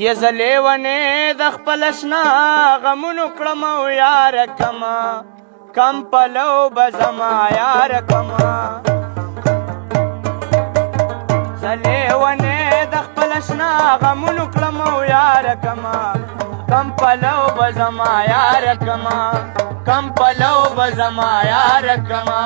یا زلیونې د خپل اشنا غمونو کړم او یار کما کم پلو به زما یار کما زلیونې د خپل اشنا غمونو کړم او یار کما کم پلو به زما یار کما کم پلو به زما یار کما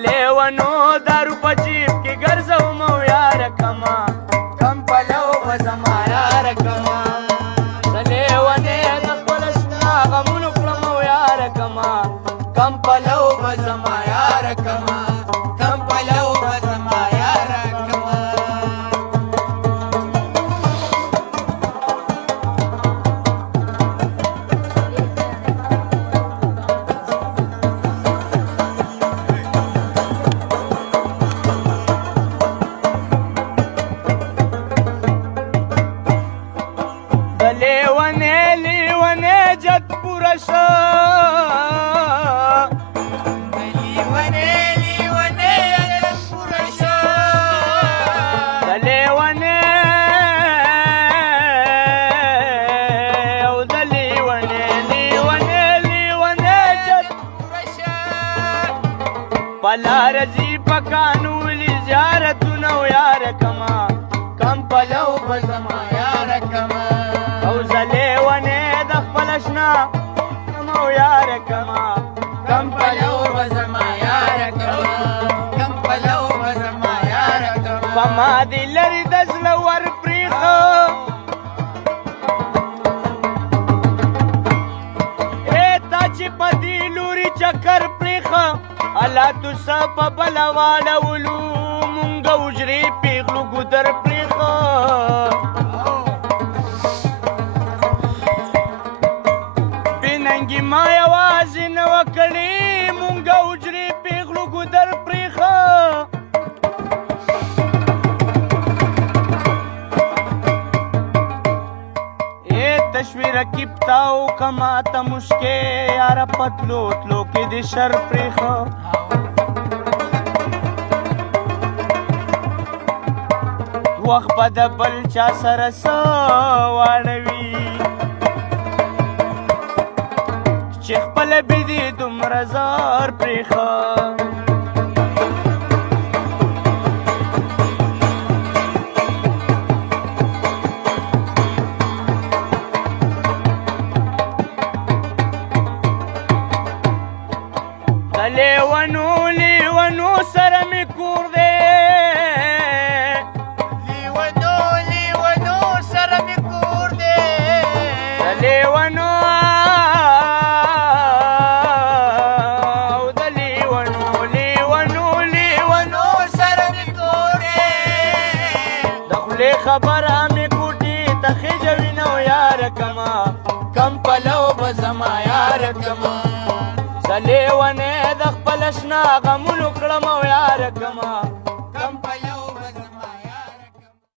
لیونو دارو په جیب کې ګرځوم او یار کما کم پلو به زما یار کما د لیونې د خپل اشنا غمونو کړم او یار کما کم پلو به زما یار کما کم پلو به زما یار کما لیونې جت پوره شه لیونې جت پوره شه د لیونې او د لیونې جت پوره شه په لار ځي په قانوني زیارتونه او یار کما کم پلو به زما یار کما او زلیونې د خپل اشنا او یار کما کم پلو به زما یار کما کم پلو به زما یار کما په ما دې لرې د زړه ور پرېښه تا چې په دې لوري چکر پرېښه الله تو څه په بله واړولو مونږ حجرې پېغلو ګودر پرېښه ما یوازې نه وه کړې مونږ حجرې پېغلو ګودر پرېښه تشوي رقیب تا وکړه ته مشکې یاره پتلو تلو کې دې شر پرېښه وخت به د بل چا سره څه واړوي چې خپله بې دې دومره زار پرېښه د لیونو سره مې کور دی لیونو سره مې کور دی د لیونو خبره مې کوټې ته خېجوي نو یار کما کم پلو به زما یار کما زه لیونې د خپل اشنا غمونو کړم او یار کما